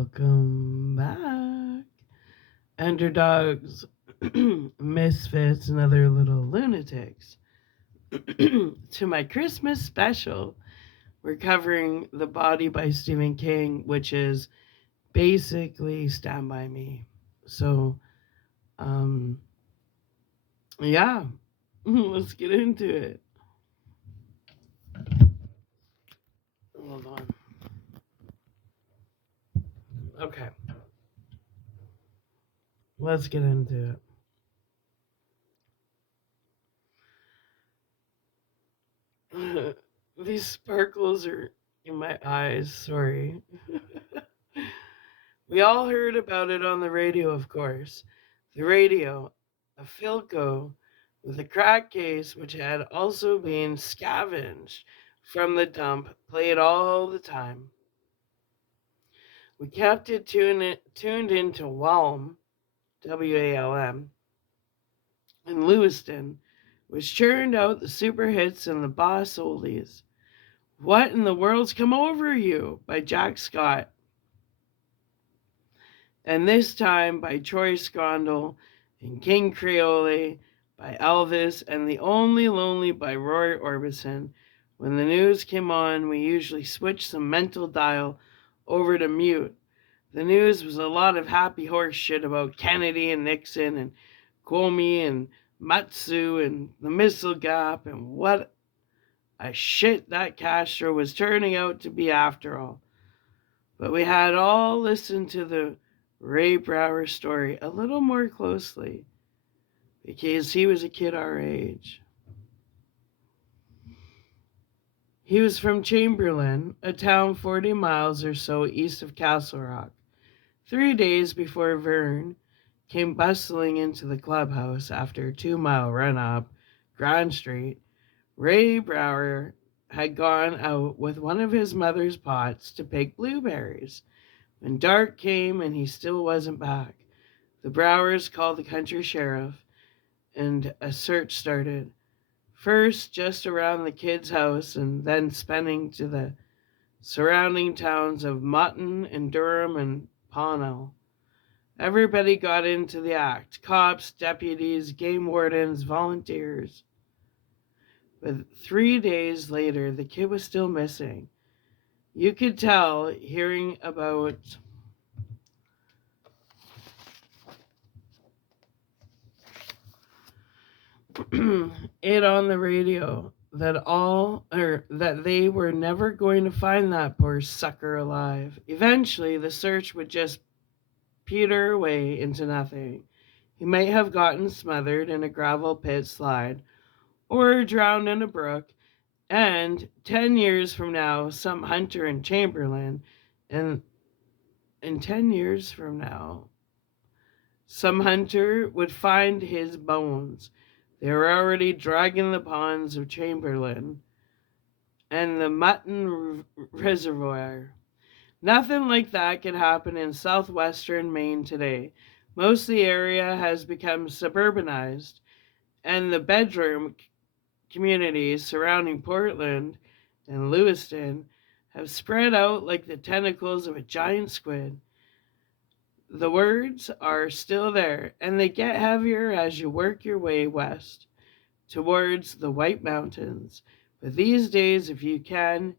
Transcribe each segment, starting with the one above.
Welcome back, underdogs, misfits, and other little lunatics, to my Christmas special. We're covering The Body by Stephen King, which is basically Stand By Me. So, um, yeah, let's get into it. Hold on. Okay, let's get into it. These sparkles are in my eyes, sorry. We all heard about it on the radio, of course. The radio, a Philco with a crack case which had also been scavenged from the dump, played all the time. We kept it tuned into Walm, WALM, in Lewiston, which churned out the super hits and the boss oldies. What in the World's Come Over You by Jack Scott, and this time by Troy Scondell, and King Creole by Elvis, and The Only Lonely by Roy Orbison. When the news came on, we usually switched the mental dial over to mute. The news was a lot of happy horse shit about Kennedy and Nixon and Comey and Matsu and the Missile Gap and what a shit that Castro was turning out to be after all. But we had all listened to the Ray Brower story a little more closely because he was a kid our age. He was from Chamberlain, a town 40 miles or so east of Castle Rock. 3 days before Vern came bustling into the clubhouse after a 2 mile run up Grand Street, Ray Brower had gone out with one of his mother's pots to pick blueberries. When dark came and he still wasn't back, the Browers called the country sheriff and a search started. First, just around the kid's house, and then spanning to the surrounding towns of Mutton and Durham and Pownell. Everybody got into the act: cops, deputies, game wardens, volunteers. But 3 days later, the kid was still missing. You could tell, hearing about it on the radio, that they were never going to find that poor sucker alive. Eventually, the search would just peter away into nothing. He might have gotten smothered in a gravel pit slide or drowned in a brook, and 10 years from now, some hunter in Chamberlain, and in 10 years from now, some hunter would find his bones. They were already dragging the ponds of Chamberlain and the Mutton Reservoir. Nothing like that can happen in southwestern Maine today. Most of the area has become suburbanized, and the bedroom communities surrounding Portland and Lewiston have spread out like the tentacles of a giant squid. The words are still there, and they get heavier as you work your way west towards the White Mountains. But these days, if you can,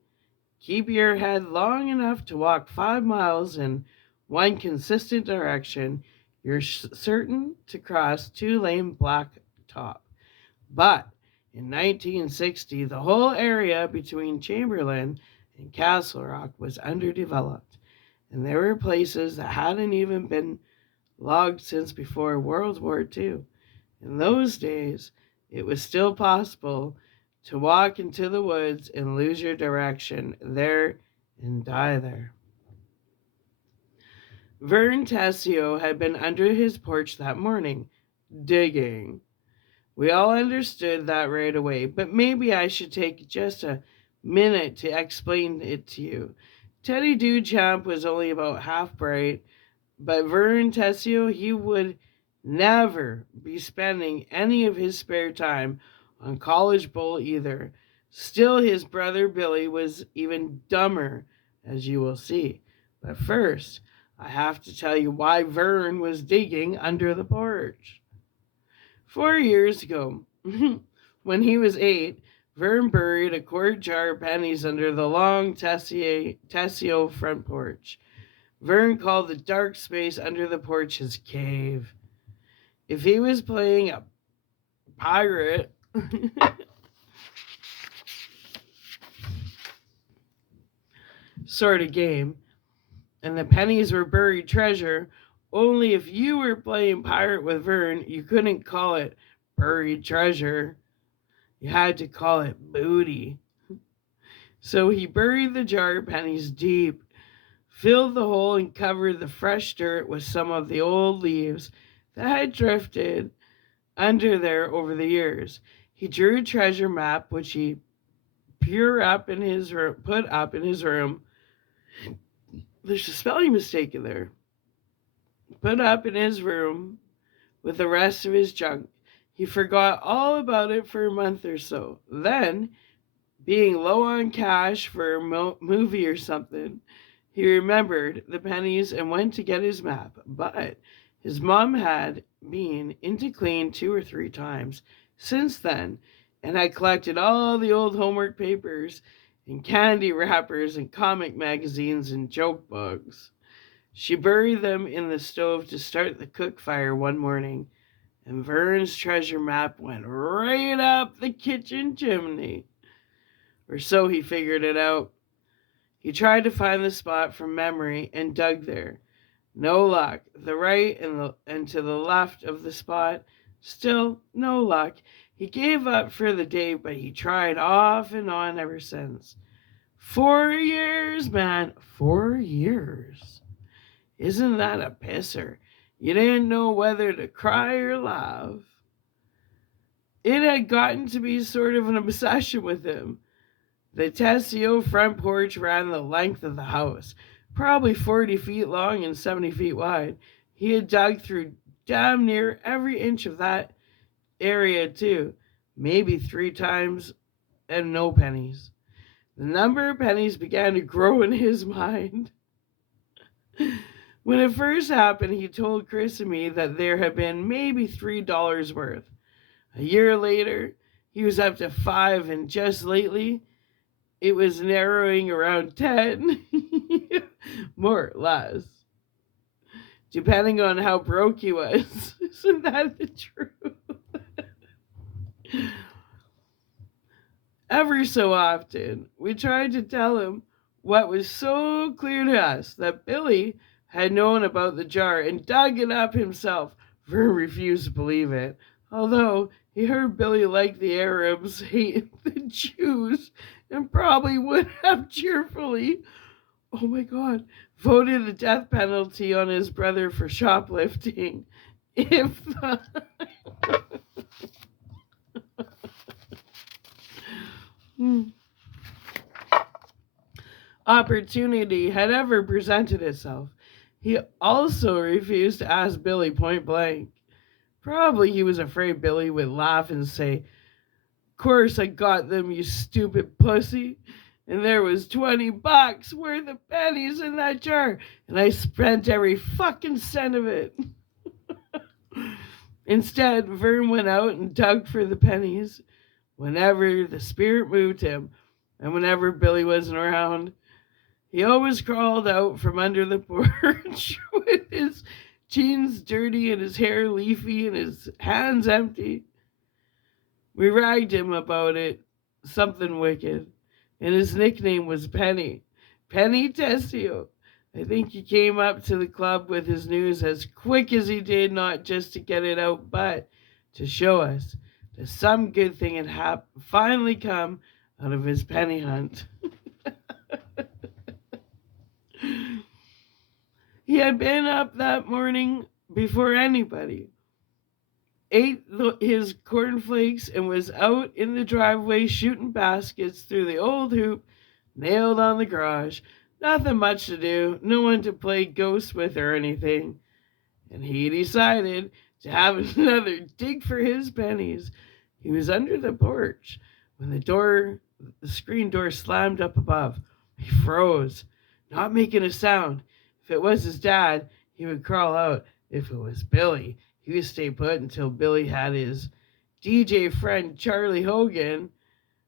keep your head long enough to walk 5 miles in one consistent direction, you're certain to cross two-lane blacktop. But in 1960, the whole area between Chamberlain and Castle Rock was underdeveloped, and there were places that hadn't even been logged since before World War II. In those days, it was still possible to walk into the woods and lose your direction there and die there. Vern Tessio had been under his porch that morning, digging. We all understood that right away, but maybe I should take just a minute to explain it to you. Teddy Duchamp was only about half bright, but Vern Tessio, he would never be spending any of his spare time on College Bowl either. Still, his brother Billy was even dumber, as you will see. But first, I have to tell you why Vern was digging under the porch. 4 years ago, when he was 8, Vern buried a quart jar of pennies under the long Tessio front porch. Vern called the dark space under the porch his cave. If he was playing a pirate sort of game, and the pennies were buried treasure, only if you were playing pirate with Vern, you couldn't call it buried treasure. You had to call it booty. So he buried the jar of pennies deep, filled the hole, and covered the fresh dirt with some of the old leaves that had drifted under there over the years. He drew a treasure map, which he put up in his room. There's a spelling mistake in there. Put up in his room with the rest of his junk. He forgot all about it for a month or so. Then, being low on cash for a movie or something, he remembered the pennies and went to get his map. But his mom had been into clean 2 or 3 times since then and had collected all the old homework papers and candy wrappers and comic magazines and joke books. She buried them in the stove to start the cook fire one morning, and Vern's treasure map went right up the kitchen chimney. Or so he figured it out. He tried to find the spot from memory and dug there. No luck. The right and to the left of the spot, still no luck. He gave up for the day, but he tried off and on ever since. 4 years, man. 4 years. Isn't that a pisser? You didn't know whether to cry or laugh. It had gotten to be sort of an obsession with him. The Tessio front porch ran the length of the house, probably 40 feet long and 70 feet wide. He had dug through damn near every inch of that area too, maybe 3 times, and no pennies. The number of pennies began to grow in his mind. When it first happened, he told Chris and me that there had been maybe $3 worth. A year later, he was up to 5, and just lately, it was narrowing around 10, more or less, depending on how broke he was. Isn't that the truth? Every so often, we tried to tell him what was so clear to us, that Billy had known about the jar and dug it up himself. Vern refused to believe it, although he heard Billy liked the Arabs, hated the Jews, and probably would have cheerfully, oh my God, voted the death penalty on his brother for shoplifting if opportunity had ever presented itself. He also refused to ask Billy point blank. Probably he was afraid Billy would laugh and say, "Course I got them, you stupid pussy. And there was $20 worth of pennies in that jar, and I spent every fucking cent of it." Instead, Vern went out and dug for the pennies whenever the spirit moved him, and whenever Billy wasn't around. He always crawled out from under the porch with his jeans dirty and his hair leafy and his hands empty. We ragged him about it, something wicked, and his nickname was Penny. Penny Tessio. I think he came up to the club with his news as quick as he did, not just to get it out, but to show us that some good thing had finally come out of his penny hunt. He had been up that morning before anybody, ate his cornflakes, and was out in the driveway shooting baskets through the old hoop nailed on the garage. Nothing much to do, no one to play ghost with or anything. And he decided to have another dig for his pennies. He was under the porch when the screen door slammed up above. He froze, not making a sound. If If it was his dad, he would crawl out. If it was Billy, he would stay put until Billy had his DJ friend Charlie Hogan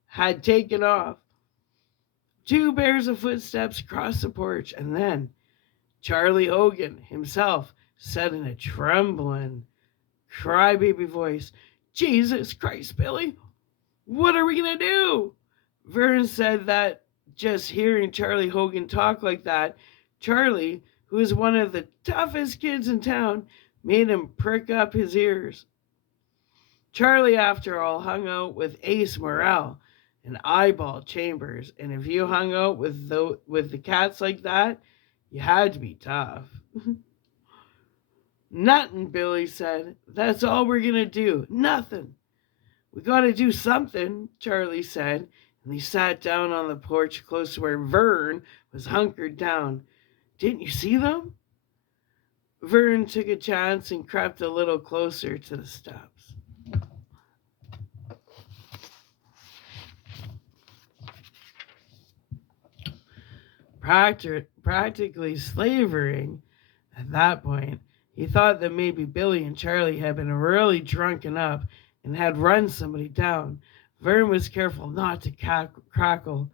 had taken off. 2 pairs of footsteps crossed the porch, and then Charlie Hogan himself said in a trembling, crybaby voice, "Jesus Christ, Billy, what are we going to do?" Vern said that just hearing Charlie Hogan talk like that, Charlie, who is one of the toughest kids in town, made him prick up his ears. Charlie, after all, hung out with Ace Morrell and Eyeball Chambers, and if you hung out with the cats like that, you had to be tough. "Nothing," Billy said. "That's all we're going to do. Nothing." "We got to do something," Charlie said, and he sat down on the porch close to where Vern was hunkered down. "Didn't you see them?" Vern took a chance and crept a little closer to the steps. Practically slavering at that point, he thought that maybe Billy and Charlie had been really drunken up and had run somebody down. Vern was careful not to crackle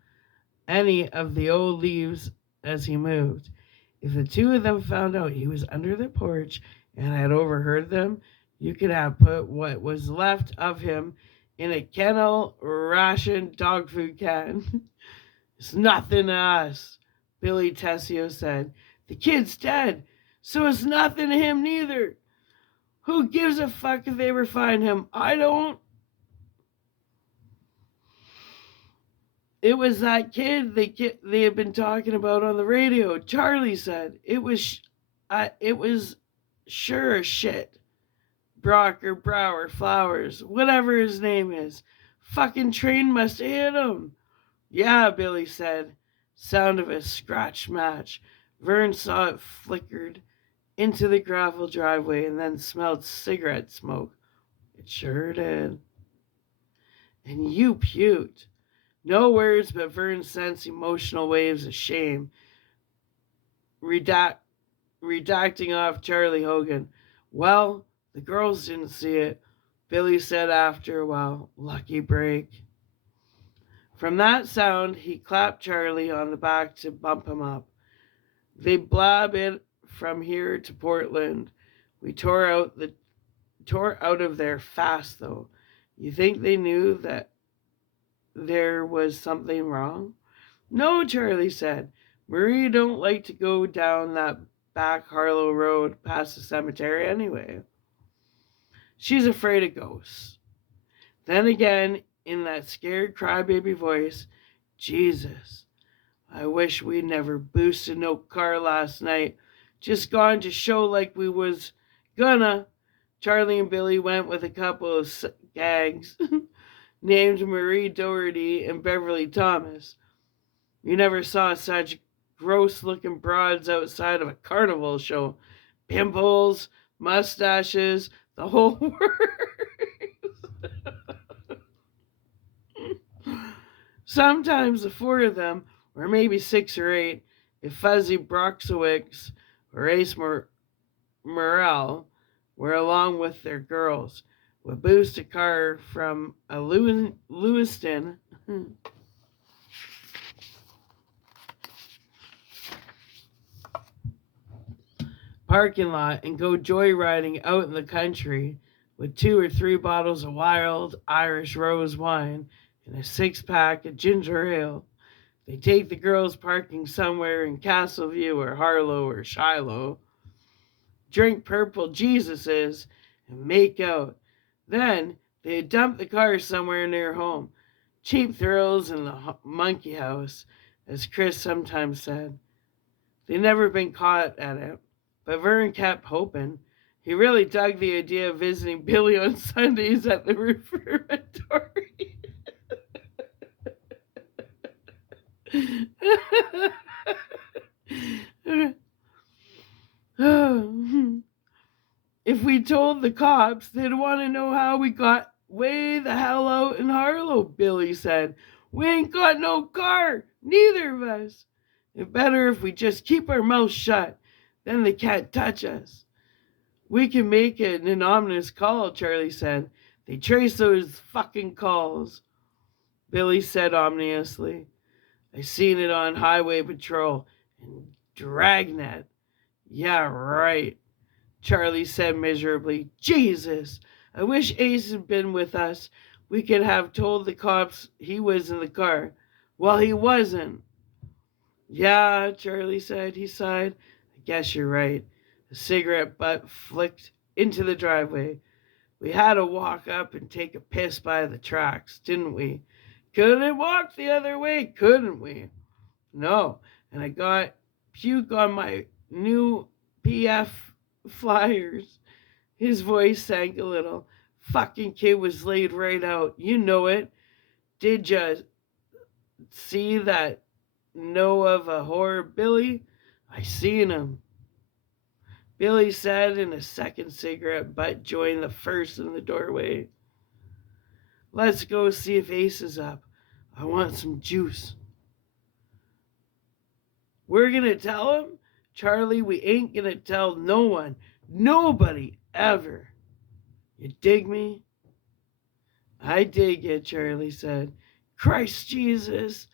any of the old leaves as he moved. If the two of them found out he was under the porch and had overheard them, you could have put what was left of him in a kennel ration dog food can. "It's nothing to us," Billy Tessio said. "The kid's dead, so it's nothing to him neither. Who gives a fuck if they ever find him? I don't." "It was that kid they had been talking about on the radio," Charlie said. It was sure shit. Brock or Brower Flowers, whatever his name is. Fucking train must have hit him." "Yeah," Billy said. Sound of a scratch match. Vern saw it flickered into the gravel driveway and then smelled cigarette smoke. It sure did. "And you puked." No words, but Vern sensed emotional waves of shame redacting off Charlie Hogan. "Well, the girls didn't see it," Billy said after a while. "Lucky break." From that sound, he clapped Charlie on the back to bump him up. "They blab it from here to Portland. We tore out of there fast, though. You think they knew that there was something wrong?" "No," Charlie said. "Marie don't like to go down that back Harlow Road past the cemetery anyway. She's afraid of ghosts." Then again, in that scared crybaby voice, "Jesus, I wish we'd never boosted no car last night. Just gone to show like we was gonna." Charlie and Billy went with a couple of gags named Marie Doherty and Beverly Thomas. You never saw such gross-looking broads outside of a carnival show. Pimples, mustaches, the whole works. Sometimes the 4 of them, or maybe 6 or 8, if Fuzzy Broxowicz or Ace Morrell were along with their girls, would boost a car from a Lewiston parking lot and go joyriding out in the country with 2 or 3 bottles of wild Irish rose wine and a 6-pack of ginger ale. They take the girls parking somewhere in Castleview or Harlow or Shiloh, drink purple Jesuses, and make out. Then they'd dump the car somewhere near home. Cheap thrills in the monkey house, as Chris sometimes said. They'd never been caught at it, but Vern kept hoping. He really dug the idea of visiting Billy on Sundays at the reformatory. If we told the cops, they'd want to know how we got way the hell out in Harlow, Billy said. We ain't got no car, neither of us. It better if we just keep our mouths shut. Then they can't touch us. We can make an anonymous call, Charlie said. They trace those fucking calls, Billy said ominously. I seen it on Highway Patrol and Dragnet. Yeah, right, Charlie said miserably. Jesus, I wish Ace had been with us. We could have told the cops he was in the car. Well, he wasn't. Yeah, Charlie said. He sighed. I guess you're right. The cigarette butt flicked into the driveway. We had to walk up and take a piss by the tracks, didn't we? Couldn't walk the other way, couldn't we? No, and I got puke on my new PF flyers. His voice sank a little. Fucking kid was laid right out. You know it. Did ya see that know of a horror, Billy? I seen him. Billy said, and a second cigarette butt joined the first in the doorway. Let's go see if Ace is up. I want some juice. We're gonna tell him? Charlie, we ain't gonna tell no one. Nobody, ever. You dig me? I dig you, Charlie said. Christ Jesus,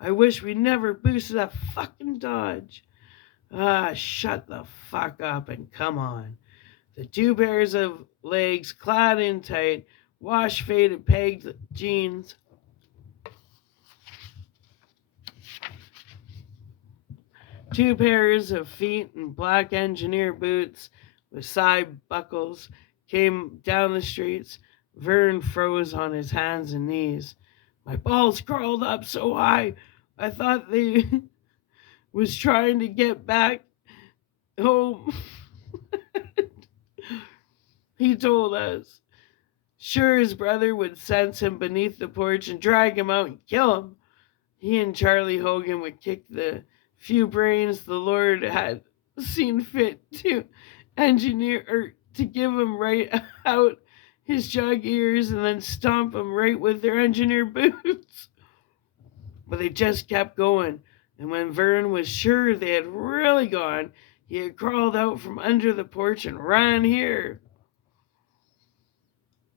I wish we never boosted that fucking Dodge. Ah, shut the fuck up and come on. The two pairs of legs clad in tight, wash-faded pegged jeans. Two pairs of feet in black engineer boots with side buckles came down the streets. Vern froze on his hands and knees. My balls crawled up so high, I thought they was trying to get back home. He told us. Sure, his brother would sense him beneath the porch and drag him out and kill him. He and Charlie Hogan would kick the few brains the Lord had seen fit to engineer or to give him right out his jug ears and then stomp him right with their engineer boots. But they just kept going, and when Vern was sure they had really gone, he had crawled out from under the porch and ran here.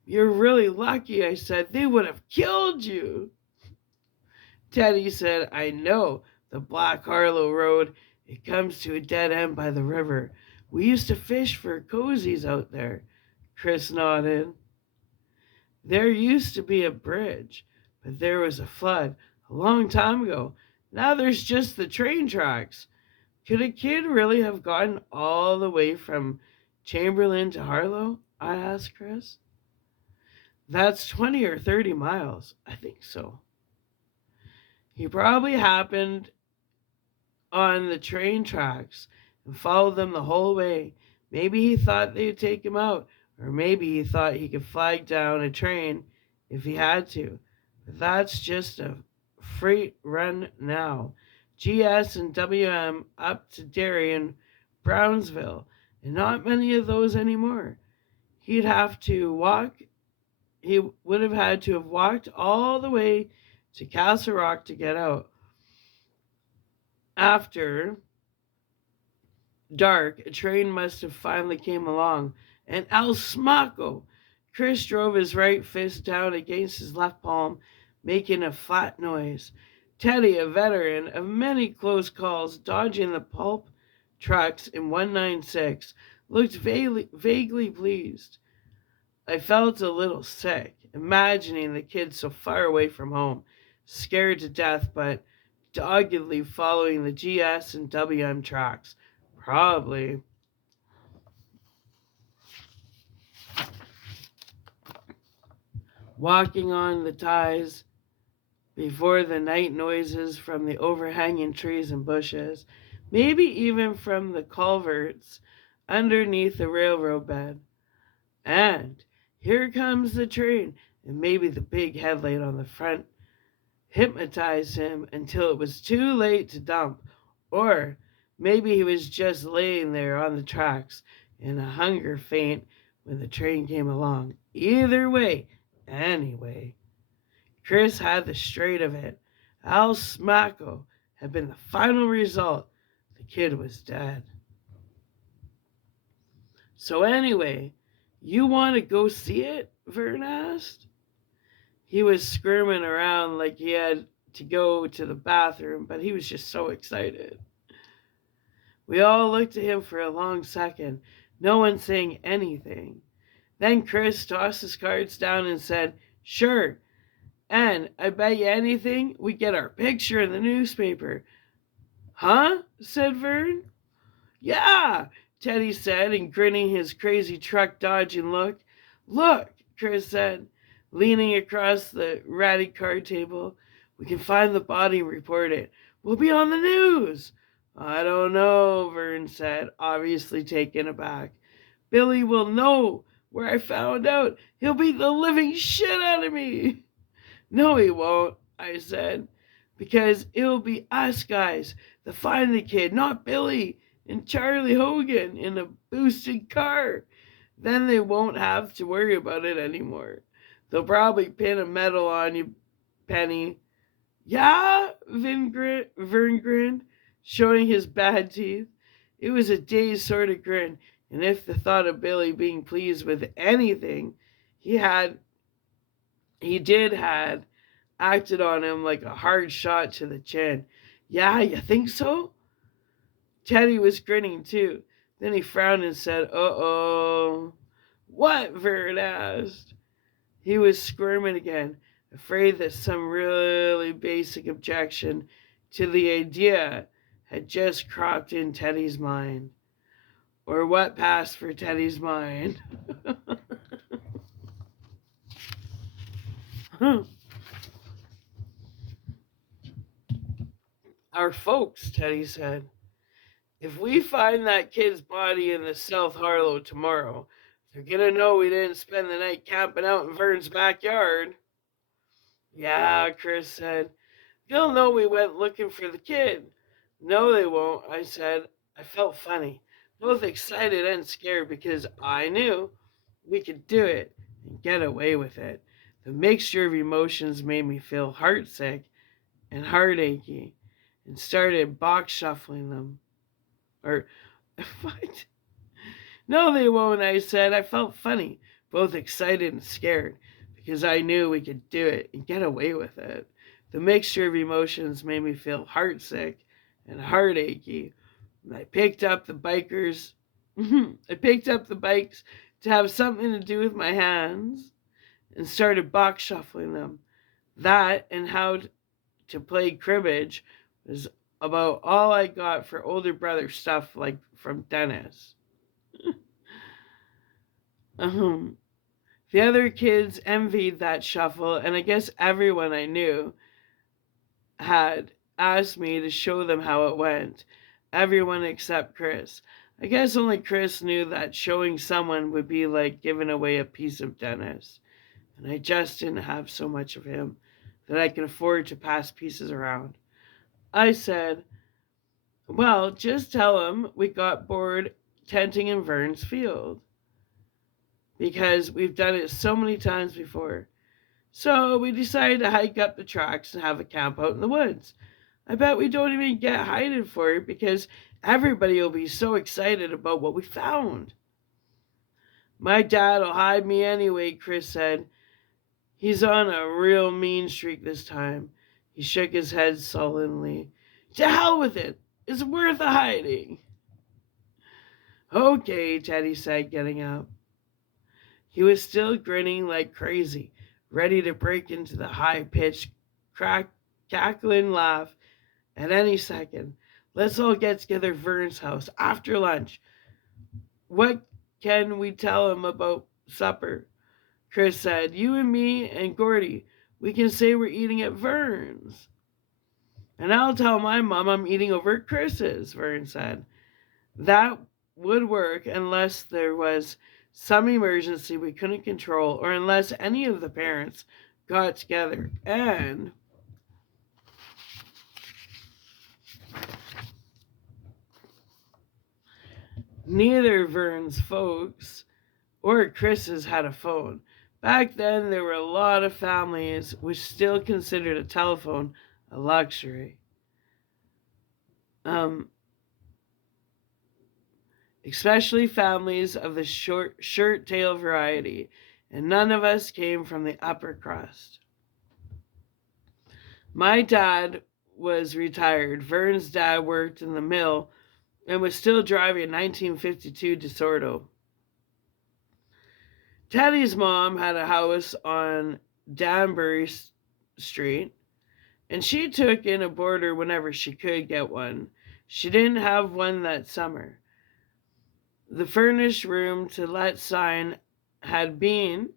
You're really lucky, I said. They would have killed you. Teddy said, I know, the Black Harlow Road. It comes to a dead end by the river. We used to fish for cozies out there. Chris nodded. There used to be a bridge, but there was a flood a long time ago. Now there's just the train tracks. Could a kid really have gotten all the way from Chamberlain to Harlow? I asked Chris. That's 20 or 30 miles. I think so. He probably happened on the train tracks and followed them the whole way. Maybe he thought they'd take him out, or maybe he thought he could flag down a train if he had to. But that's just a freight run now. GS and WM up to Derry and Brownsville, and not many of those anymore. He would have had to have walked all the way to Castle Rock to get out. After dark, a train must have finally came along. And El Smaco! Chris drove his right fist down against his left palm, making a flat noise. Teddy, a veteran of many close calls, dodging the pulp trucks in 196, looked vaguely pleased. I felt a little sick, imagining the kid so far away from home, scared to death, but doggedly following the GS and WM tracks. Probably. Walking on the ties before the night noises from the overhanging trees and bushes, maybe even from the culverts underneath the railroad bed. And here comes the train, and maybe the big headlight on the front hypnotized him until it was too late to dump, or maybe he was just laying there on the tracks in a hunger faint when the train came along. Either way, anyway, Chris had the straight of it. Al Smacko had been the final result. The kid was dead. So anyway, you want to go see it? Vern asked. He was squirming around like he had to go to the bathroom, but he was just so excited. We all looked at him for a long second, no one saying anything. Then Chris tossed his cards down and said, "Sure, and I bet you anything we get our picture in the newspaper." "Huh?" said Vern. "Yeah," Teddy said, and grinning his crazy truck dodging look. "Look," Chris said, leaning across the ratty card table. "We can find the body and report it. We'll be on the news." "I don't know," Vern said, obviously taken aback. "Billy will know where I found out. He'll beat the living shit out of me." "No, he won't," I said, "because it'll be us guys that find the kid, not Billy and Charlie Hogan in a boosted car. Then they won't have to worry about it anymore. They'll probably pin a medal on you, Penny." "Yeah?" Vern grinned, showing his bad teeth. It was a dazed sort of grin, and if the thought of Billy being pleased with anything he had he did had acted on him like a hard shot to the chin. "Yeah, you think so?" Teddy was grinning too. Then he frowned and said, "Uh-oh." "What?" Vern asked. He was squirming again, afraid that some really basic objection to the idea had just cropped in Teddy's mind. Or what passed for Teddy's mind. "Our folks," Teddy said. "If we find that kid's body in the South Harlow tomorrow, they're gonna know we didn't spend the night camping out in Vern's backyard." "Yeah," Chris said. "They'll know we went looking for the kid." "No, they won't," I said. I felt funny, both excited and scared, because I knew we could do it and get away with it. The mixture of emotions made me feel heartsick and heartachy, and started box shuffling them. Or, what? "No, they won't," I said. I felt funny, both excited and scared, because I knew we could do it and get away with it. The mixture of emotions made me feel heartsick and heartachy. I picked up the bikers. I picked up the bikes to have something to do with my hands and started box shuffling them. That and how to play cribbage was about all I got for older brother stuff, like from Dennis. The other kids envied that shuffle, and I guess everyone I knew had asked me to show them how it went. Everyone except Chris. I guess only Chris knew that showing someone would be like giving away a piece of Dennis, and I just didn't have so much of him that I could afford to pass pieces around. I said, "Well, just tell him we got bored tenting in Vern's field, because we've done it so many times before. So we decided to hike up the tracks and have a camp out in the woods. I bet we don't even get hided for it because everybody will be so excited about what we found." "My dad'll hide me anyway," Chris said. "He's on a real mean streak this time." He shook his head sullenly. "To hell with it. It's worth a hiding." "Okay," Teddy said, getting up. He was still grinning like crazy, ready to break into the high-pitched, cackling laugh at any second. "Let's all get together at Vern's house after lunch. What can we tell him about supper?" Chris said. "You and me and Gordy. We can say we're eating at Vern's." "And I'll tell my mom I'm eating over at Chris's," Vern said. That would work unless there was some emergency we couldn't control, or unless any of the parents got together. And neither Vern's folks or Chris's had a phone. Back then, there were a lot of families which still considered a telephone a luxury. Um, especially families of the short shirt tail variety, and none of us came from the upper crust. My dad was retired. Vern's dad worked in the mill and was still driving a 1952 DeSoto. Teddy's mom had a house on Danbury Street, and she took in a boarder whenever she could get one. She didn't have one that summer. The furnished room to let sign had been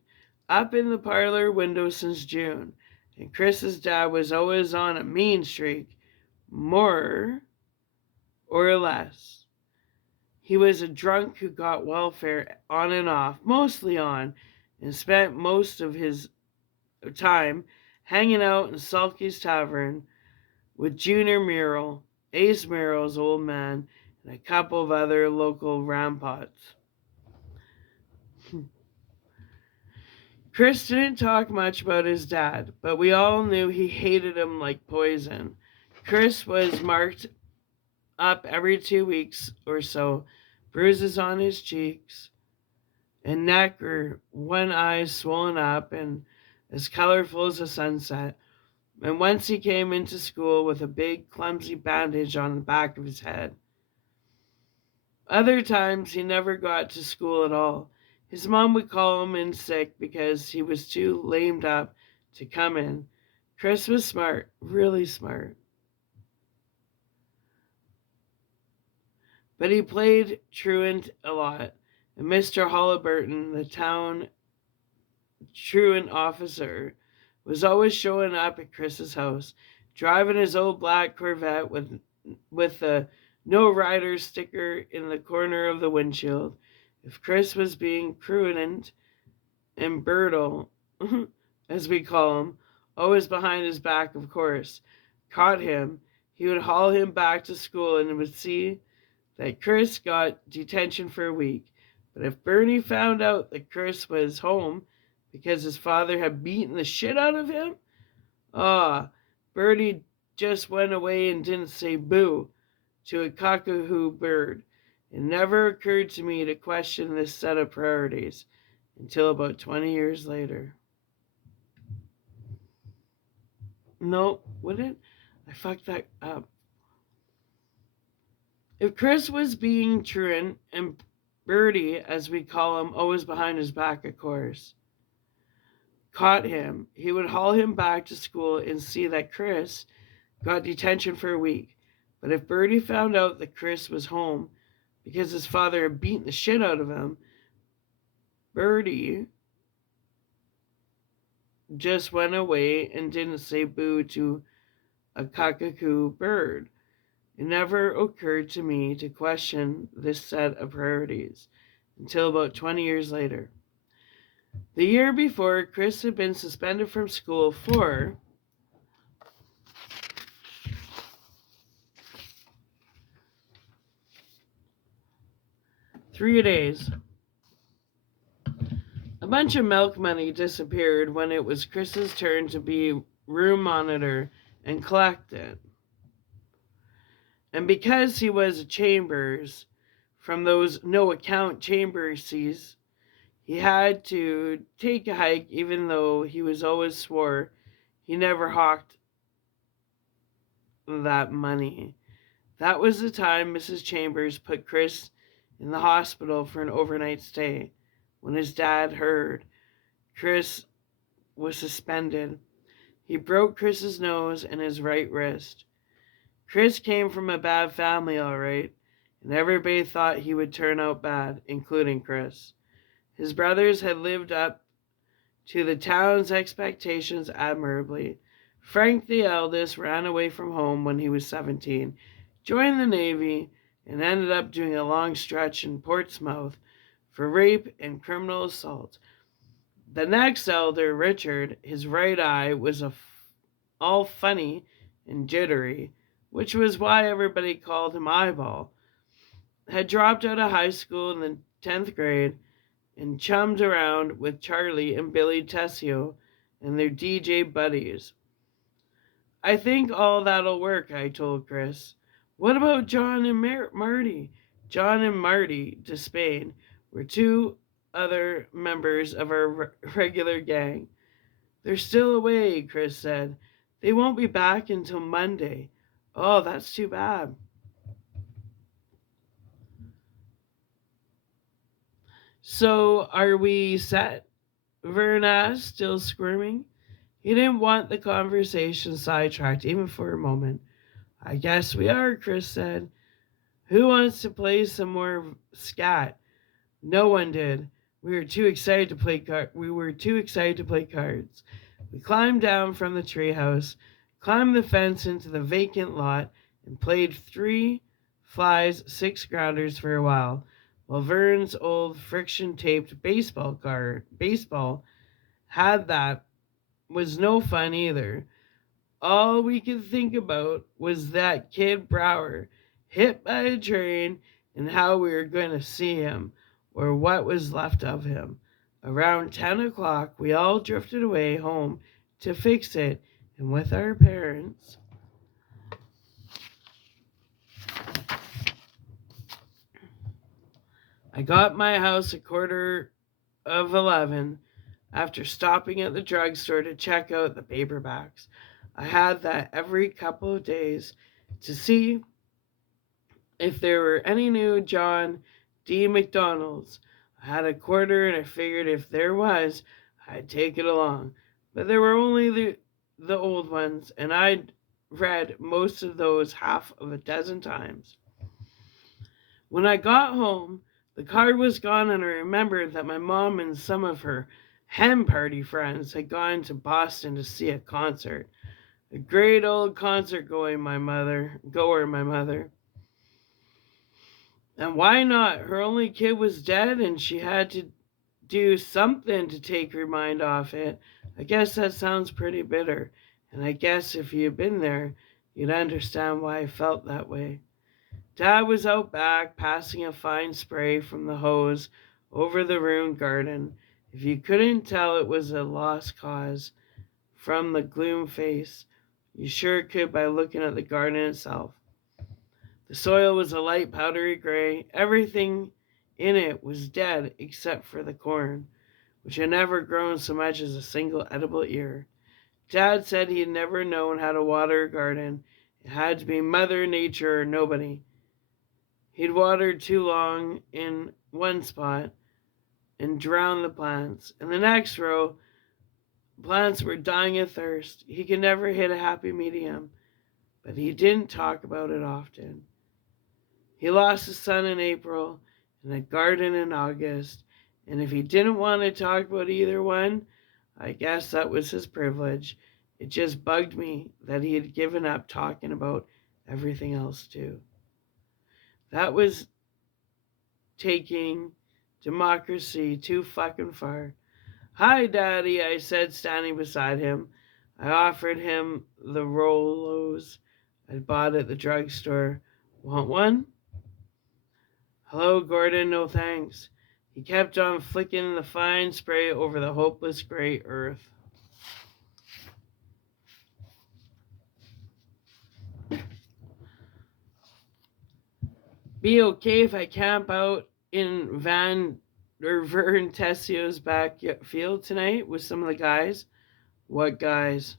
up in the parlor window since June, and Chris's dad was always on a mean streak, more or less. He was a drunk who got welfare on and off, mostly on, and spent most of his time hanging out in Sulky's Tavern with Junior Merrill, Ace Merrill's old man, and a couple of other local rampots. Chris didn't talk much about his dad, but we all knew he hated him like poison. Chris was marked up every 2 weeks or so, bruises on his cheeks and neck or one eye swollen up and as colorful as a sunset. And once he came into school with a big clumsy bandage on the back of his head. Other times he never got to school at all. His mom would call him in sick because he was too lamed up to come in. Chris was smart, really smart. But he played truant a lot, and Mr. Halliburton, the town truant officer, was always showing up at Chris's house, driving his old black Corvette with the no rider sticker in the corner of the windshield. If Chris was being prudent and Bertle, as we call him, always behind his back, of course, caught him, he would haul him back to school and would see that Chris got detention for a week. But if Bernie found out that Chris was home because his father had beaten the shit out of him, Bernie just went away and didn't say boo to a cockatoo bird. It never occurred to me to question this set of priorities until about 20 years later. No, would it? I fucked that up. If Chris was being truant, and Bertie, as we call him, always behind his back, of course, caught him, he would haul him back to school and see that Chris got detention for a week. But if Bertie found out that Chris was home because his father had beaten the shit out of him, Bertie just went away and didn't say boo to a cockatoo bird. It never occurred to me to question this set of priorities until about 20 years later. The year before, Chris had been suspended from school for three days. A bunch of milk money disappeared when it was Chris's turn to be room monitor and collect it. And because he was a Chambers, from those no-account Chamberses, he had to take a hike even though he was always swore he never hawked that money. That was the time Mrs. Chambers put Chris in the hospital for an overnight stay. When his dad heard Chris was suspended, he broke Chris's nose and his right wrist. Chris came from a bad family, all right, and everybody thought he would turn out bad, including Chris. His brothers had lived up to the town's expectations admirably. Frank, the eldest, ran away from home when he was 17, joined the Navy, and ended up doing a long stretch in Portsmouth for rape and criminal assault. The next elder, Richard, his right eye was all funny and jittery, which was why everybody called him Eyeball, had dropped out of high school in the 10th grade and chummed around with Charlie and Billy Tessio and their DJ buddies. I think all that'll work, I told Chris. What about John and Marty? John and Marty Despain were two other members of our regular gang. They're still away, Chris said. They won't be back until Monday. Oh, that's too bad. So, are we set? Vern asked, still squirming. He didn't want the conversation sidetracked even for a moment. I guess we are, Chris said. Who wants to play some more scat? No one did. We were too excited to play cards. We climbed down from the treehouse, climbed the fence into the vacant lot, and played 3 flies, 6 grounders for a while Vern's old friction-taped baseball had that was no fun either. All we could think about was that kid Brower hit by a train and how we were going to see him, or what was left of him. Around 10 o'clock, we all drifted away home to fix it, and with our parents. I got my house at 11:15 after stopping at the drugstore to check out the paperbacks. I had that every couple of days to see if there were any new John D. McDonald's. I had a quarter and I figured if there was, I'd take it along. But there were only the old ones, and I'd read most of those half of a dozen times. When I got home, the card was gone, and I remembered that my mom and some of her hen party friends had gone to Boston to see a concert. A great old concert my mother. And why not? Her only kid was dead, and she had to do something to take her mind off it. I guess that sounds pretty bitter, and I guess if you'd been there, you'd understand why I felt that way. Dad was out back, passing a fine spray from the hose over the ruined garden. If you couldn't tell it was a lost cause from the gloom face, you sure could by looking at the garden itself. The soil was a light powdery gray. Everything in it was dead except for the corn, which had never grown so much as a single edible ear. Dad said he had never known how to water a garden. It had to be Mother Nature or nobody. He'd watered too long in one spot and drowned the plants. In the next row, plants were dying of thirst. He could never hit a happy medium, but he didn't talk about it often. He lost a son in April and a garden in August, and if he didn't want to talk about either one, I guess that was his privilege. It just bugged me that he had given up talking about everything else too. That was taking democracy too fucking far. Hi, Daddy, I said, standing beside him. I offered him the Rolos I'd bought at the drugstore. Want one? Hello, Gordon, no thanks. He kept on flicking the fine spray over the hopeless gray earth. Be okay if I camp out in Vern Tessio's backfield tonight with some of the guys? What guys?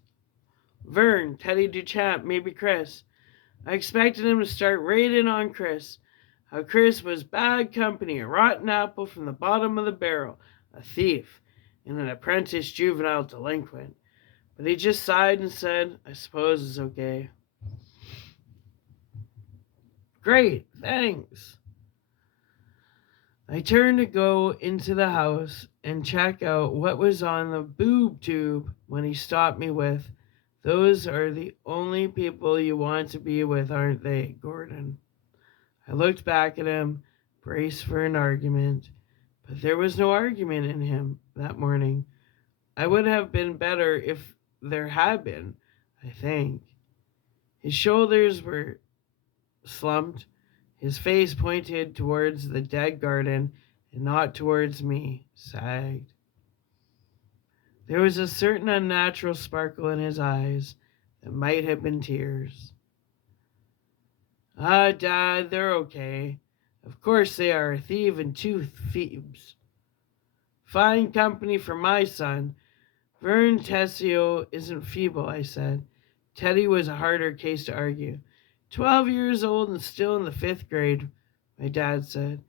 Vern, Teddy Duchamp, maybe Chris. I expected him to start raiding on Chris. How Chris was bad company, a rotten apple from the bottom of the barrel, a thief, and an apprentice juvenile delinquent. But he just sighed and said, I suppose it's okay. Great, thanks. I turned to go into the house and check out what was on the boob tube when he stopped me with, those are the only people you want to be with, aren't they, Gordon? I looked back at him, braced for an argument, but there was no argument in him that morning. I would have been better if there had been, I think. His shoulders were slumped, his face pointed towards the dead garden and not towards me, sagged. There was a certain unnatural sparkle in his eyes that might have been tears. Dad, they're okay. Of course they are, a thief and two thieves. Fine company for my son. Vern Tessio isn't feeble, I said. Teddy was a harder case to argue. 12 years old and still in the 5th grade, my dad said.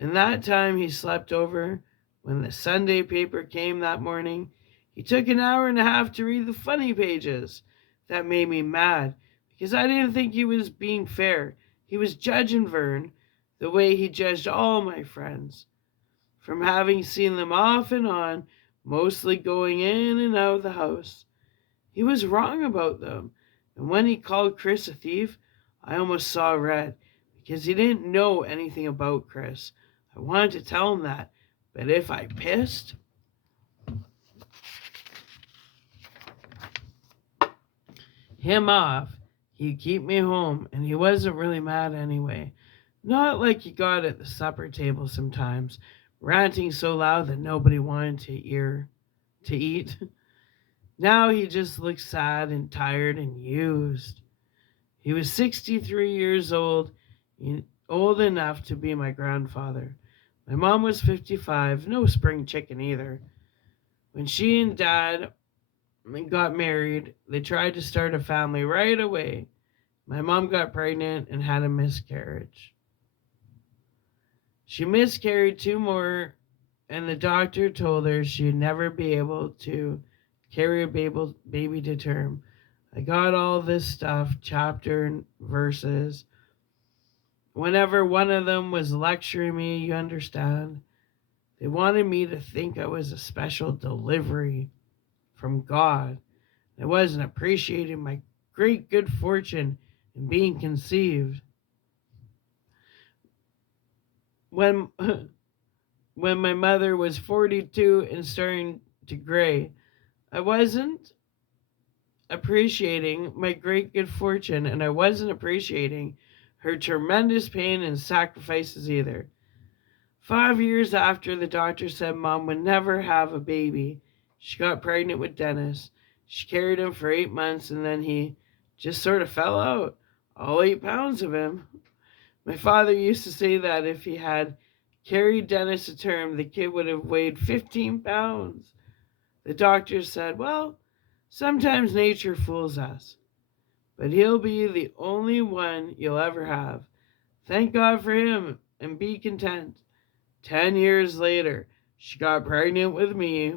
In that time he slept over. When the Sunday paper came that morning, he took an hour and a half to read the funny pages. That made me mad, because I didn't think he was being fair. He was judging Vern the way he judged all my friends. From having seen them off and on, mostly going in and out of the house. He was wrong about them, and when he called Chris a thief, I almost saw red, because he didn't know anything about Chris. I wanted to tell him that, but if I pissed him off, he'd keep me home, and he wasn't really mad anyway. Not like he got at the supper table sometimes, ranting so loud that nobody wanted to eat. Now he just looked sad and tired and used. He was 63 years old, old enough to be my grandfather. My mom was 55, no spring chicken either. When she and Dad got married, they tried to start a family right away. My mom got pregnant and had a miscarriage. She miscarried 2 more, and the doctor told her she'd never be able to carry a baby to term. I got all this stuff, chapter and verses. Whenever one of them was lecturing me, you understand, they wanted me to think I was a special delivery from God. I wasn't appreciating my great good fortune in being conceived. When when my mother was 42 and starting to gray, I wasn't appreciating my great good fortune, and I wasn't appreciating her tremendous pain and sacrifices either. 5 years after the doctor said Mom would never have a baby, she got pregnant with Dennis. She carried him for 8 months, and then he just sort of fell out, all 8 pounds of him. My father used to say that if he had carried Dennis to term, the kid would have weighed 15 pounds. The doctor said, well, sometimes nature fools us, but he'll be the only one you'll ever have. Thank God for him and be content. 10 years later, she got pregnant with me.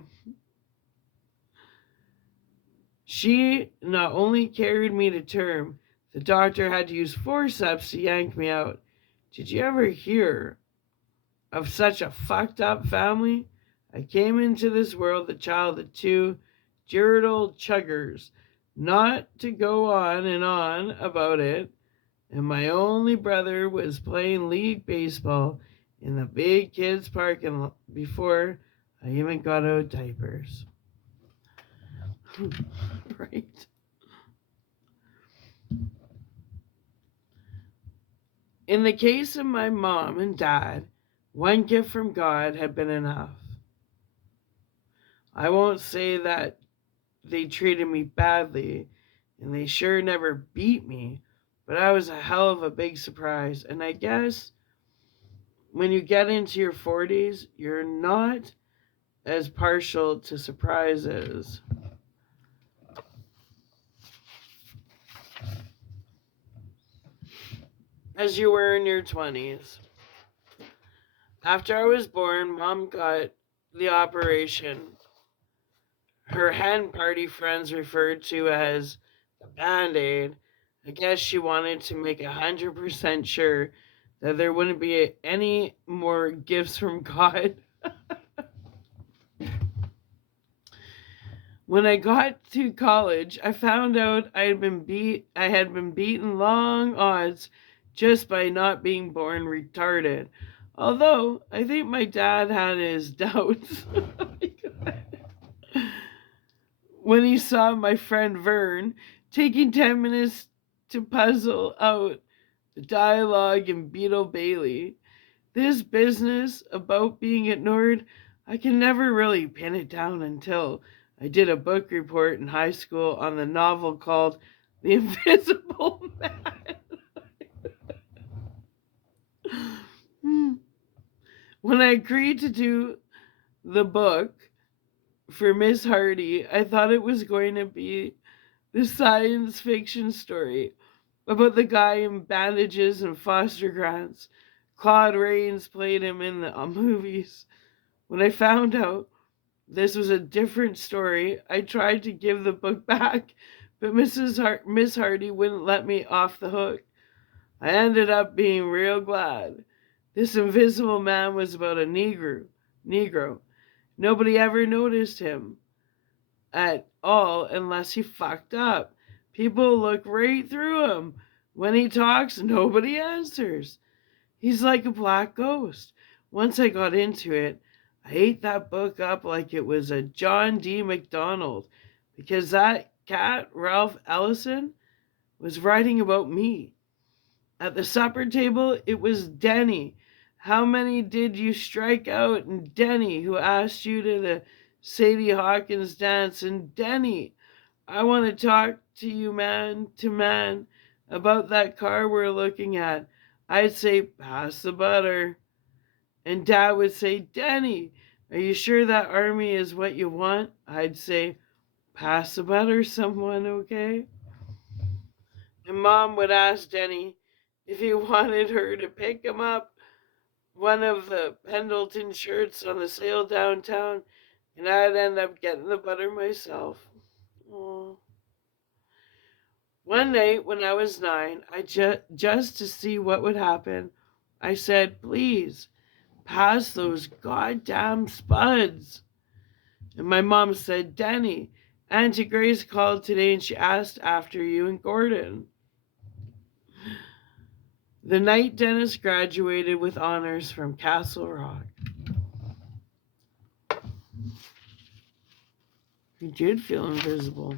She not only carried me to term, the doctor had to use forceps to yank me out. Did you ever hear of such a fucked up family? I came into this world the child of 2 dear old chuggers, not to go on and on about it, and my only brother was playing league baseball in the big kids parking lot before I even got out of diapers. Right? In the case of my mom and dad, one gift from God had been enough. I won't say that they treated me badly, and they sure never beat me, but I was a hell of a big surprise. And I guess when you get into your 40s, you're not as partial to surprises as you were in your 20s. After I was born, Mom got the operation her hen party friends referred to as the Band-Aid. I guess she wanted to make 100% sure that there wouldn't be any more gifts from God. When I got to college, I found out I had been beaten long odds just by not being born retarded. Although I think my dad had his doubts. When he saw my friend Vern taking 10 minutes to puzzle out the dialogue in Beetle Bailey. This business about being ignored, I can never really pin it down until I did a book report in high school on the novel called The Invisible Man. When I agreed to do the book for Miss Hardy, I thought it was going to be the science fiction story about the guy in bandages and foster grants. Claude Rains played him in the movies. When I found out this was a different story, I tried to give the book back, but Miss Hardy wouldn't let me off the hook. I ended up being real glad. This invisible man was about a Negro. Nobody ever noticed him at all unless he fucked up. People look right through him. When he talks, nobody answers. He's like a black ghost. Once I got into it, I ate that book up like it was a John D. MacDonald because that cat, Ralph Ellison, was writing about me. At the supper table, it was Denny. How many did you strike out? And Denny, who asked you to the Sadie Hawkins dance. And Denny, I want to talk to you man to man about that car we're looking at. I'd say, pass the butter. And Dad would say, Denny, are you sure that army is what you want? I'd say, pass the butter, someone, okay? And Mom would ask Denny if he wanted her to pick him up one of the Pendleton shirts on the sale downtown, and I'd end up getting the butter myself. Aww. One night when I was 9, I just to see what would happen, I said, please, pass those goddamn spuds. And my mom said, Denny, Auntie Grace called today and she asked after you and Gordon. The night Dennis graduated with honors from Castle Rock. He did feel invisible.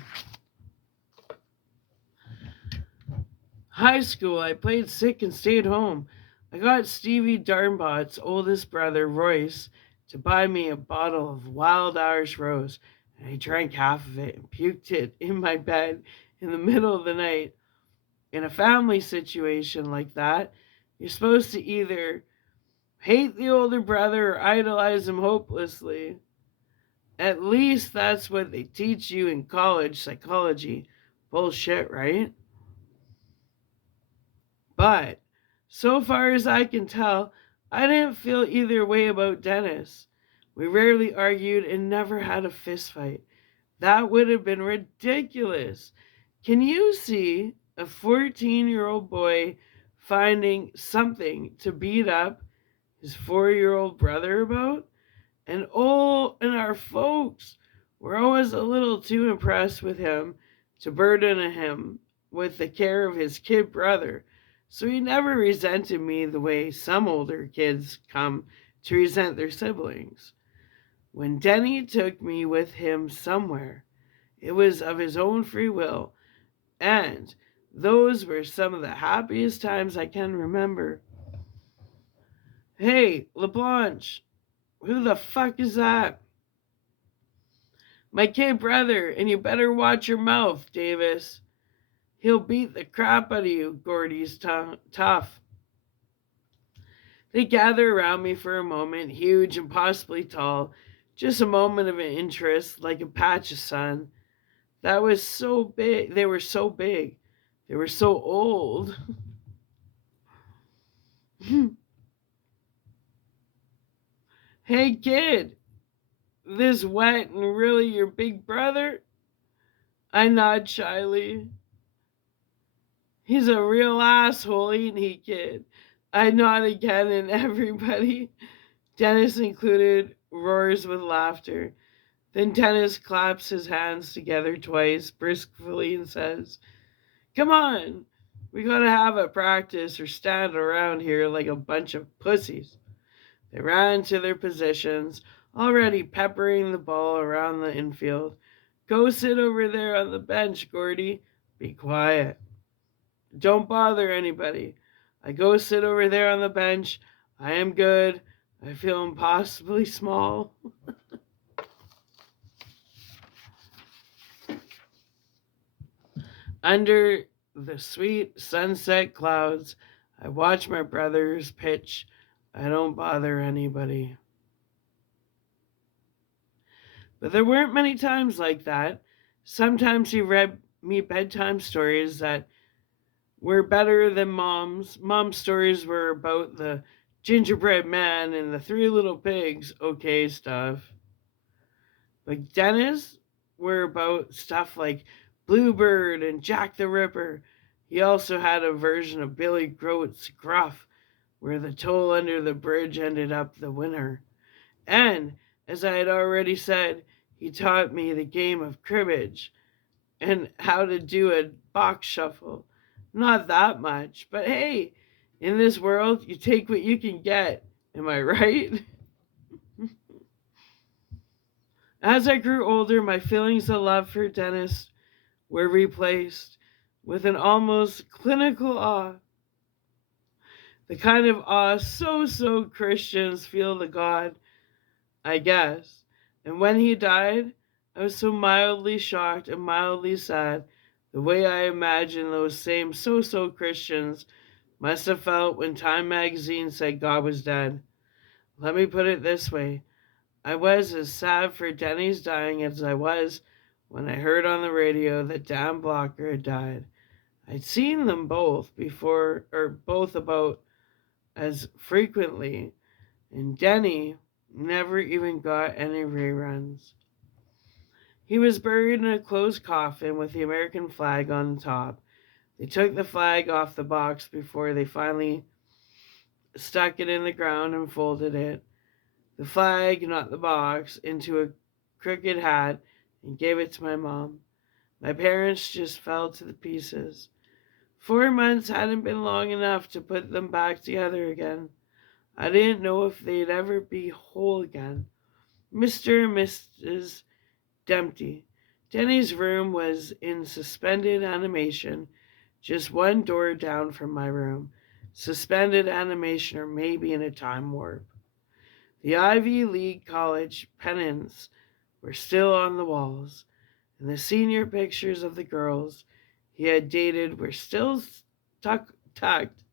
High school, I played sick and stayed home. I got Stevie Darnbot's oldest brother, Royce, to buy me a bottle of Wild Irish Rose, and I drank half of it and puked it in my bed in the middle of the night. In a family situation like that, you're supposed to either hate the older brother or idolize him hopelessly. At least that's what they teach you in college psychology. Bullshit, right? But so far as I can tell, I didn't feel either way about Dennis. We rarely argued and never had a fist fight. That would have been ridiculous. Can you see a 14-year-old boy finding something to beat up his 4-year-old brother about? And our folks were always a little too impressed with him to burden him with the care of his kid brother. So he never resented me the way some older kids come to resent their siblings. When Denny took me with him somewhere, it was of his own free will, and those were some of the happiest times I can remember. Hey, LeBlanche, who the fuck is that? My kid brother, and you better watch your mouth, Davis. He'll beat the crap out of you, Gordy's tough. They gather around me for a moment, huge and possibly tall, just a moment of interest, like a patch of sun. That was so big. They were so big. They were so old. Hey, kid, this wet and really your big brother? I nod shyly. He's a real asshole, ain't he, kid? I nod again, and everybody, Dennis included, roars with laughter. Then Dennis claps his hands together twice, briskly, and says, come on, we gotta have a practice or stand around here like a bunch of pussies. They ran to their positions, already peppering the ball around the infield. Go sit over there on the bench, Gordy. Be quiet. Don't bother anybody. I go sit over there on the bench. I am good. I feel impossibly small. Under the sweet sunset clouds, I watch my brothers pitch. I don't bother anybody. But there weren't many times like that. Sometimes he read me bedtime stories that were better than Mom's. Mom's stories were about the gingerbread man and the three little pigs, okay stuff. But Dennis were about stuff like Bluebird and Jack the Ripper. He also had a version of Billy Goat's Gruff, where the toll under the bridge ended up the winner. And, as I had already said, he taught me the game of cribbage and how to do a box shuffle. Not that much, but hey, in this world, you take what you can get. Am I right? As I grew older, my feelings of love for Dennis were replaced with an almost clinical awe. The kind of awe so Christians feel the God, I guess. And when he died, I was so mildly shocked and mildly sad, the way I imagine those same so Christians must have felt when Time magazine said God was dead. Let me put it this way. I was as sad for Denny's dying as I was when I heard on the radio that Dan Blocker had died. I'd seen them both before, or both about as frequently, and Denny never even got any reruns. He was buried in a closed coffin with the American flag on the top. They took the flag off the box before they finally stuck it in the ground and folded it, the flag, not the box, into a crooked hat and gave it to my mom. My parents just fell to the pieces. 4 months hadn't been long enough to put them back together again. I didn't know if they'd ever be whole again. Mr. and Mrs. Dempsey. Denny's room was in suspended animation, just one door down from my room. Suspended animation, or maybe in a time warp. The Ivy League college pennants were still on the walls, and the senior pictures of the girls he had dated were still tucked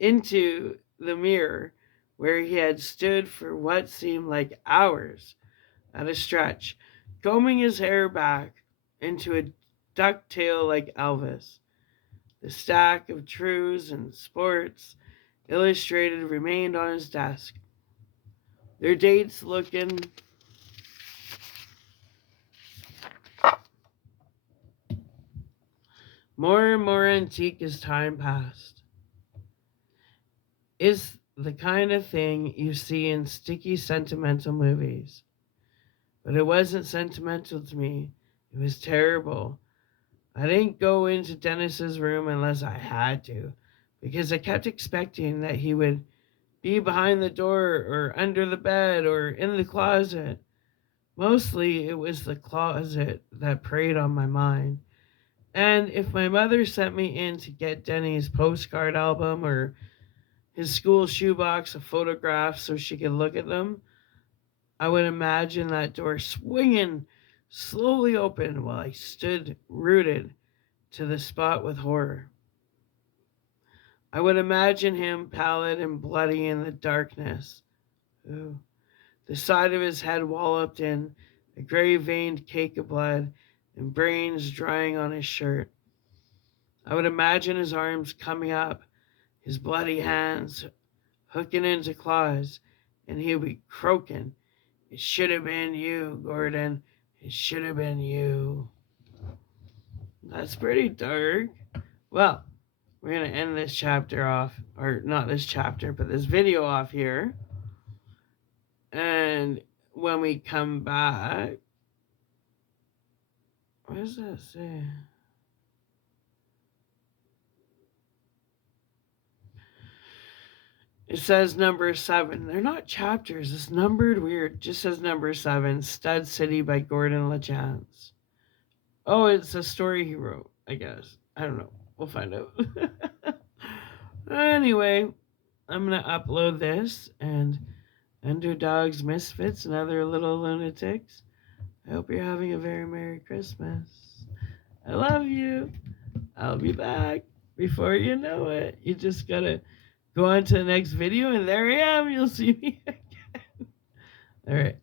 into the mirror where he had stood for what seemed like hours at a stretch, combing his hair back into a ducktail like Elvis. The stack of Trues and Sports Illustrated remained on his desk, their dates looking more and more antique as time passed. It's the kind of thing you see in sticky sentimental movies. But it wasn't sentimental to me. It was terrible. I didn't go into Dennis's room unless I had to, because I kept expecting that he would be behind the door or under the bed or in the closet. Mostly it was the closet that preyed on my mind. And if my mother sent me in to get Denny's postcard album or his school shoebox of photographs so she could look at them, I would imagine that door swinging slowly open while I stood rooted to the spot with horror. I would imagine him pallid and bloody in the darkness. Ooh. The side of his head walloped in, a gray veined cake of blood, and brains drying on his shirt. I would imagine his arms coming up, his bloody hands hooking into claws, and he would be croaking, "It should have been you, Gordon. It should have been you." That's pretty dark. Well, we're going to end this chapter off, or not this chapter, but this video off here. And when we come back, what does that say? It says number 7. They're not chapters. It's numbered weird. It just says number 7, Stud City by Gordon LaChance. Oh, it's a story he wrote, I guess. I don't know. We'll find out. Anyway, I'm going to upload this, and Underdogs, Misfits, and other little lunatics, I hope you're having a very Merry Christmas. I love you. I'll be back before you know it. You just gotta Go on to the next video, and there I am. You'll see me again. All right.